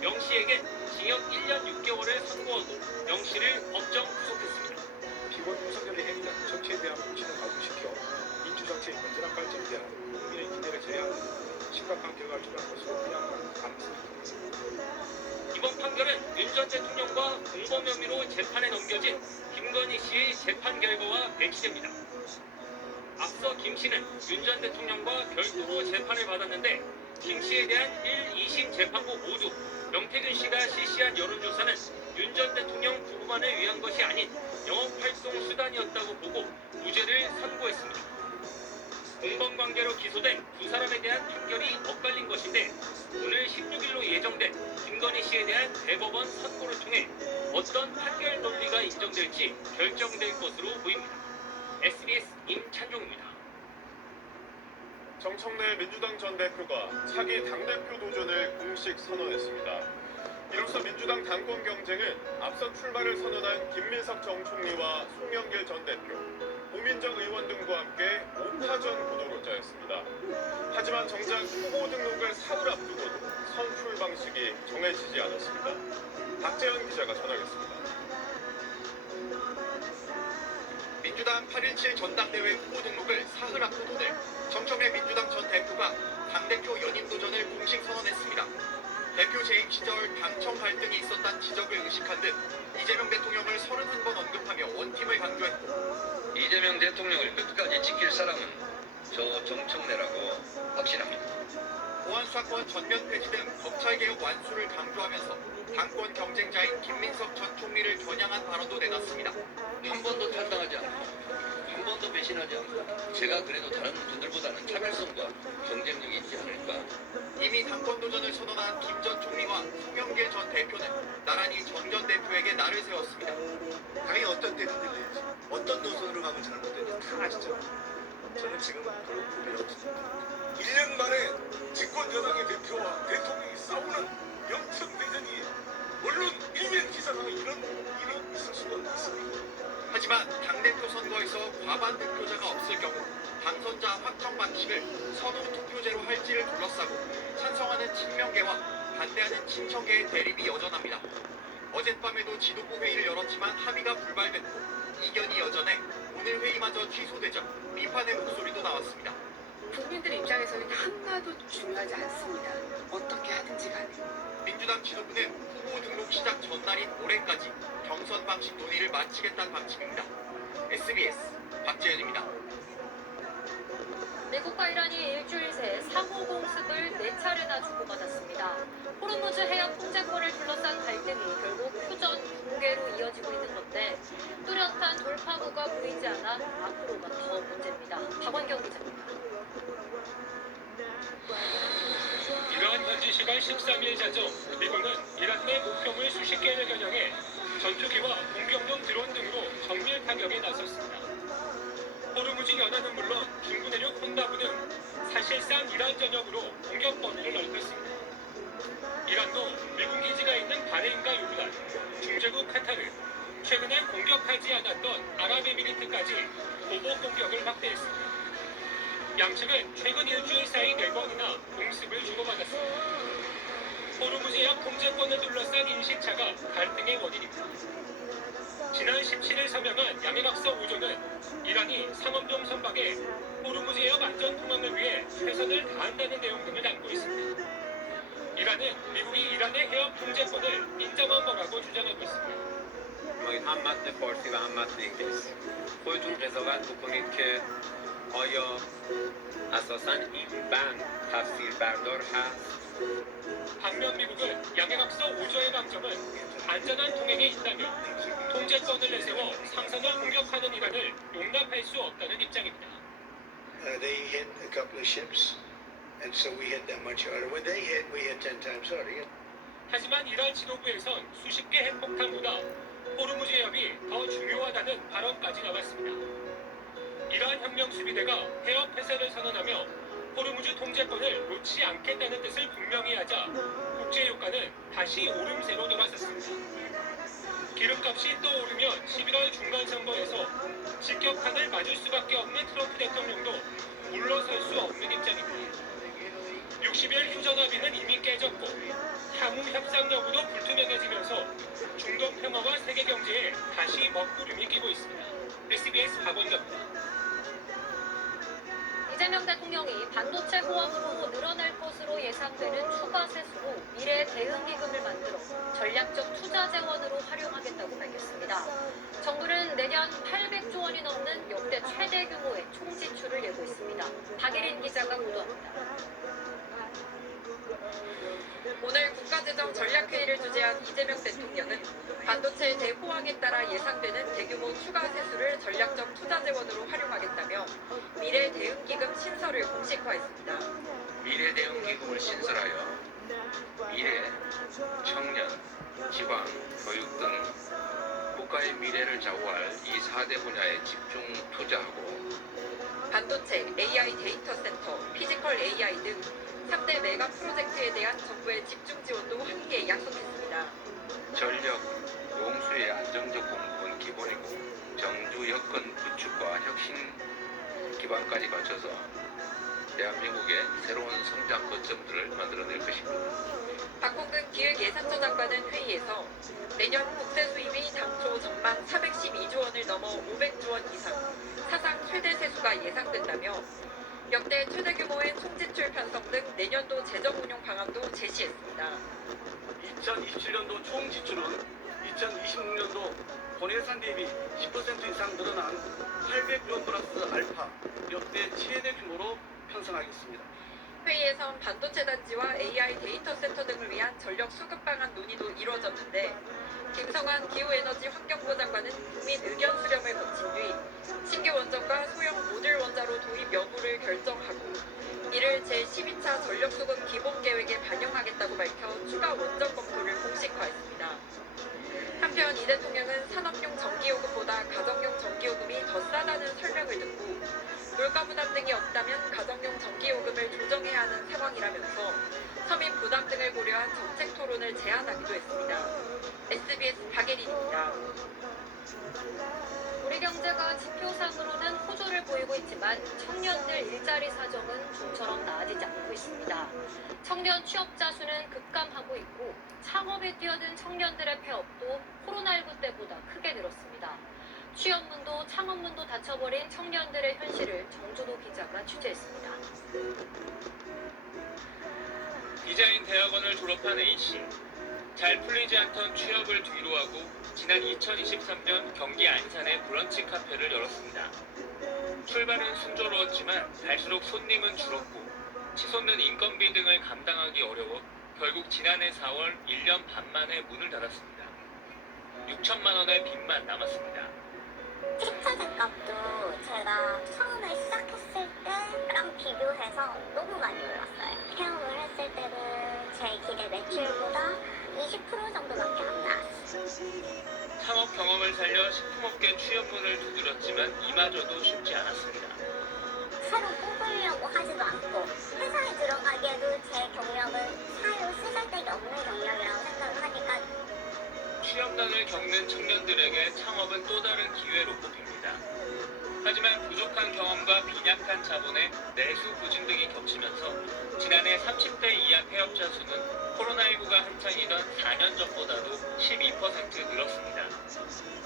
명 씨에게 징역 1년 6개월을 선고하고 명 씨를 법정 구속했습니다. 피고인 윤석열의 행위는 정치에 대한 불신을 가중시켜 민주정치의 건전한 발전에 대한 국민의 기대를 제외하는 심각한 결과를 초래한 것으로 분양할 가능성이 있습니다. 이번 판결은 윤 전 대통령과 공범 혐의로 재판에 넘겨진 김건희 씨의 재판 결과와 배치됩니다. 앞서 김 씨는 윤 전 대통령과 별도로 재판을 받았는데 김 씨에 대한 1, 2심 재판부 모두 명태균 씨가 실시한 여론조사는 윤 전 대통령 부부만을 위한 것이 아닌 영업활동 수단이었다고 보고 무죄를 선고했습니다. 공범관계로 기소된 두 사람에 대한 판결이 엇갈린 것인데 오늘 16일로 예정된 김건희 씨에 대한 대법원 선고를 통해 어떤 판결 논리가 인정될지 결정될 것으로 보입니다. SBS 임찬종입니다. 정청래 민주당 전 대표가 차기 당대표 도전을 공식 선언했습니다. 이로써 민주당 당권 경쟁은 앞서 출마를 선언한 김민석 전 총리와 송영길 전 대표, 오민정 의원 등과 함께 5파전 구도로 짜였습니다. 하지만 정작 후보 등록을 사흘 앞두고도 선출 방식이 정해지지 않았습니다. 박재현 기자가 전하겠습니다. 민주당 8.17 전당대회 후보 등록을 사흘 앞두고 낼 정청래 민주당 전 대표가 당대표 연임 도전을 공식 선언했습니다. 대표 재임 시절 당청 갈등이 있었다는 지적을 의식한 듯 이재명 대통령을 31번 언급하며 원팀을 강조했고 이재명 대통령을 끝까지 지킬 사람은 저 정청래라고 확신합니다. 보안수사권 전면 폐지 등 검찰개혁 완수를 강조하면서 당권 경쟁자인 김민석 전 총리를 겨냥한 발언도 내놨습니다. 한 번도 탈당하지 않고 한 번도 배신하지 않고 제가 그래도 다른 분들보다는 차별성과 경쟁력이 있지 않을까. 이미 당권 도전을 선언한 김 전 총리와 송영길 전 대표는 나란히 정 전 대표에게 날을 세웠습니다. 당연히 어떤 때든 들리지. 어떤 노선으로 가면 잘못되는지 다 아시죠? 저는 지금 별로 고민 없습니다. 1년 만에 집권 여당의 대표와 대통령이 싸우는 영천대전이 물론 일면 기사나 이런 일이 있을 수가 있습니다. 하지만 당대표 선거에서 과반 득표자가 없을 경우 당선자 확정 방식을 선호 투표제로 할지를 둘러싸고 찬성하는 친명계와 반대하는 친청계의 대립이 여전합니다. 어젯밤에도 지도부 회의를 열었지만 합의가 불발됐고 이견이 여전해 오늘 회의마저 취소되자 비판의 목소리도 나왔습니다. 국민들 입장에서는 한마도 중요하지 않습니다. 어떻게 하든지 간에. 민주당 지도부는 후보 등록 시작 전날인 올해까지 경선 방식 논의를 마치겠다는 방침입니다. SBS 박재현입니다. 미국과 이란이 일주일 새 상호 공습을 4차례나 주고받았습니다. 호르무즈 해협 통제권을 둘러싼 갈등이 결국 휴전 붕괴로 이어지고 있는 건데 뚜렷한 돌파구가 보이지 않아 앞으로가 더 문제입니다. 박원경 기자입니다. 이러한 현지 시간 13일 자정, 미국은 이란 내 목표물 수십 개를 겨냥해 전투기와 공격용 드론 등으로 정밀 타격에 나섰습니다. 호르무즈 연안은 물론 중부 내륙 혼다부 등 사실상 이란 전역으로 공격 범위를 넓혔습니다. 이란도 미군 기지가 있는 바레인과 요르단, 중재국 카타르, 최근에 공격하지 않았던 아랍에미리트까지 보복 공격을 확대했습니다. 양측은 최근 일주일 사이 4번이나 공습을 주고받았습니다. 호르무즈 해협 통제권을 둘러싼 인식차가 갈등의 원인입니다. 지난 17일 서명한 양해각서 5조는 이란이 상업용 선박에 호르무즈 해협 안전 통항을 위해 최선을 다한다는 내용 등을 담고 있습니다. 이란은 미국이 이란의 해협 통제권을 인정한 거라고 주장하고 있습니다. هم متن فارسی و هم متن انگلیسی خودتون قضاوت بکنید که آیا اساساً این بند تفسیر بردار هست؟ 반면 미국은 양해각서 5조의 방점은 안전한 통행에 있다며 통제권을 내세워 상선을 공격하는 이란을 용납할 수 없다는 입장입니다. They hit a couple of ships, and so we hit them much harder. When they hit, we hit 10 times harder. 하지만 이란 지도부에선 수십 개 핵폭탄보다 호르무즈 해협이 더 중요하다는 발언까지 나왔습니다. 이란 혁명수비대가 해협 폐쇄를 선언하며 호르무즈 통제권을 놓지 않겠다는 뜻을 분명히 하자 국제유가는 다시 오름세로 돌아섰습니다. 기름값이 또 오르면 11월 중간선거에서 직격탄을 맞을 수밖에 없는 트럼프 대통령도 물러설 수 없는 입장입니다. 60일 휴전 합의는 이미 깨졌고 향후 협상 여부도 불투명해지면서 중동 평화와 세계 경제에 다시 먹구름이 끼고 있습니다. SBS 박원경입니다. 이재명 대통령이 반도체 호황으로 늘어날 것으로 예상되는 추가 세수로 미래 대응기금을 만들어 전략적 투자 재원으로 활용하겠다고 밝혔습니다. 정부는 내년 800조 원이 넘는 역대 최대 규모의 총지출을 예고했습니다. 박예린 기자가 보도합니다. 오늘 국가재정 전략회의를 주재한 이재명 대통령은 반도체 대호황에 따라 예상되는 대규모 추가 세수를 전략적 투자 재원으로 활용하겠다며 미래 대응기금 신설을 공식화했습니다. 미래 대응기금을 신설하여 미래, 청년, 지방, 교육 등 국가의 미래를 좌우할 이 4대 분야에 집중 투자하고 반도체, AI 데이터 센터, 피지컬 AI 등 3대 메가 프로젝트에 대한 정부의 집중 지원도 함께 약속했습니다. 전력, 용수의 안정적 공급은 기본이고 정주 여건 구축과 혁신 기반까지 갖춰서 대한민국의 새로운 성장 거점들을 만들어낼 것입니다. 박홍근 기획예산처 장관은 회의에서 내년 국세 수입이 당초 전망 412조 원을 넘어 500조 원 이상, 사상 최대 세수가 예상된다며 역대 최대 규모의 총지출 편성 등 내년도 재정 운용 방안도 제시했습니다. 2027년도 총 지출은 2026년도 본예산 대비 10% 이상 늘어난 800조 원 플러스 알파 역대 최대 규모로 편성하겠습니다. 회의에선 반도체 단지와 AI 데이터 센터 등을 위한 전력 수급 방안 논의도 이루어졌는데 김성환 기후에너지 환경부 장관은 국민 의견 수렴을 거친 뒤 신규 원전과 소형 모듈 원자로 도입 여부를 결정하고 이를 제12차 전력 수급 기본 계획에 반영하겠다고 밝혀 추가 원전 검토를 공식화했습니다. 한편 이 대통령은 산업용 전기요금보다 가정용 전기요금이 더 싸다는 설명을 듣고 물가 부담 등이 없다면 가정용 전기요금을 조정해야 하는 상황이라면서 서민 부담 등을 고려한 정책 토론을 제안하기도 했습니다. SBS 박예린입니다. 우리 경제가 지표상으로는 호조를 보이고 있지만 청년들 일자리 사정은 좀처럼 나아지지 않고 있습니다. 청년 취업자 수는 급감하고 있고 창업에 뛰어든 청년들의 폐업도 코로나19 때보다 크게 늘었습니다. 취업문도 창업문도 닫혀버린 청년들의 현실을 정준호 기자가 취재했습니다. 디자인 대학원을 졸업한 A씨. 잘 풀리지 않던 취업을 뒤로하고 지난 2023년 경기 안산에 브런치 카페를 열었습니다. 출발은 순조로웠지만 갈수록 손님은 줄었고 치솟는 인건비 등을 감당하기 어려워 결국 지난해 4월 1년 반 만에 문을 닫았습니다. 6천만 원의 빚만 남았습니다. 식자재값도 제가 처음에 시작했을 때랑 비교해서 너무 많이 올랐어요. 체험을 했을 때는 제 기대 매출보다 20% 정도밖에 안 나왔어요. 창업 경험을 살려 식품업계 취업문을 두드렸지만 이마저도 쉽지 않았습니다. 새로 뽑으려고 하지도 않고 회사에 들어가기에도 제 경력은 사유 쓰잘데기 없는 경력이라고 생각을 하니까 취업난을 겪는 청년들에게 창업은 또 다른 기회로 꼽힙니다. 하지만 부족한 경험과 빈약한 자본에 내수 부진 등이 겹치면서 지난해 30대 이하 폐업자 수는 코로나19가 한창이던 4년 전보다도 12% 늘었습니다.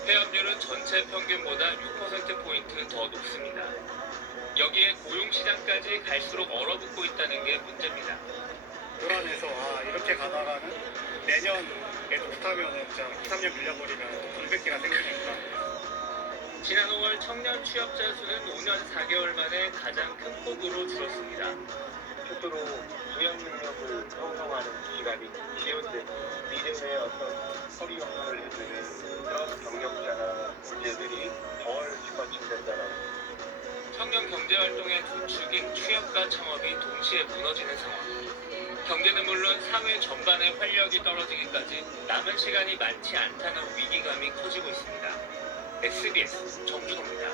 폐업률은 전체 평균보다 6%포인트 더 높습니다. 여기에 고용시장까지 갈수록 얼어붙고 있다는 게 문제입니다. 불안해서 이렇게 가다가는 내년에도 못하면은 그냥 2, 3년 밀려버리면 불백기나 생기니까. 지난 5월 청년 취업자 수는 5년 4개월 만에 가장 큰 폭으로 줄었습니다. 스스로 수영 능력을 형성하는 기간이 지연되고 미래의 어떤 커리어 형성을 해주는 그런 경력자나 문제들이 덜 뒷받침된다는. 청년 경제활동의 두 축인 취업과 창업이 동시에 무너지는 상황. 경제는 물론 사회 전반의 활력이 떨어지기까지 남은 시간이 많지 않다는 위기감이 커지고 있습니다. SBS 정준호입니다.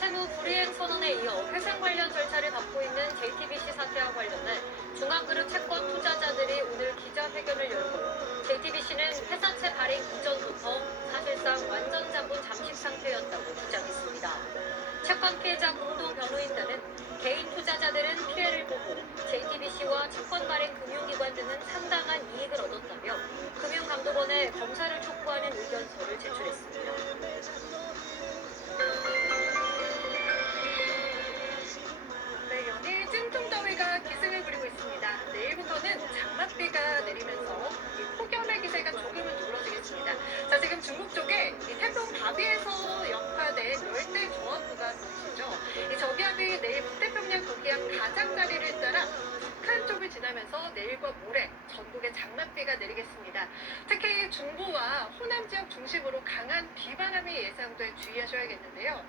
세무 불이행 선언에 이어 회생 관련 절차를 밟고 있는 JTBC 사태와 관련해 중앙그룹 채권 투자자들이 오늘 기자회견을 열고 JTBC는 회사채 발행 이전부터 사실상 완전 자본 잠식 상태였다고 주장했습니다. 채권 피해자 공동 변호인단은 개인 투자자들은 피해를 보고 JTBC와 채권 발행 금융기관 등은 상당한 이익을 얻었다며 금융감독원에 검사를 촉구하는 의견서를 제출했습니다. 네, 연일 찜통더위가 기승을 부리고 있습니다. 내일부터는 장맛비가 내리면서 이 폭염의 기세가 조금은 눌러지겠습니다. 자, 지금 중국 쪽에 이 태풍 바비에서 역파된 열대 저하구가 보이시죠? 이 저기압이 내일 북태평양 고기압 가장자리를 따라 북한 쪽을 지나면서 내일과 모레 전국에 장맛비가 내리겠습니다. 특히 중부와 호남 지역 중심으로 강한 비바람이 예상돼 주의하셔야겠는데요.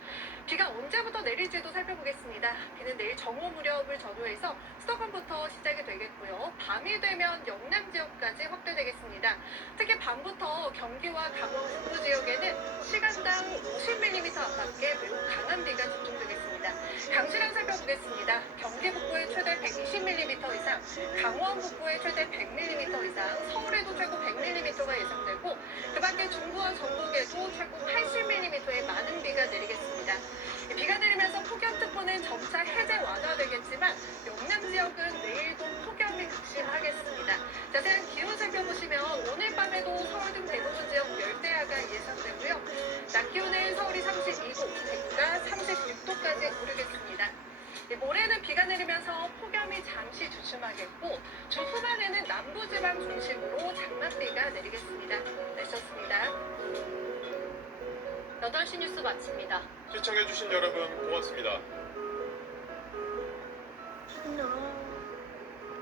비가 언제부터 내릴지도 살펴보겠습니다. 비는 내일 정오 무렵을 전후해서 수도권부터 시작이 되겠고요. 밤이 되면 영남 지역까지 확대되겠습니다. 특히 밤부터 경기와 강원 북부 지역에는 시간당 50mm 안팎의 매우 강한 비가 집중되겠습니다. 강수량 살펴보겠습니다. 경기 북부에 최대 120mm 이상, 강원 북부에 최대 100mm 이상, 서울에도 최고 100mm가 예상되고 그 밖에 중부와 전북에도 최고 80mm의 많은 비가 내리겠습니다. 비가 내리면서 폭염특보는 점차 해제 완화되겠지만 영남 지역은 내일도 폭염이 극심하겠습니다. 자세한 기온 살펴보시면 오늘 밤에도 서울 등 대부분 지역 열대야가 예상되고요. 낮 기온은 서울이 32도, 대구가 36도까지 오르겠습니다. 모레는 비가 내리면서 폭염이 잠시 주춤하겠고 주 후반에는 남부지방 중심으로 장맛비가 내리겠습니다. 내셨습니다. 8시 뉴스 마칩니다. 시청해주신 여러분 고맙습니다.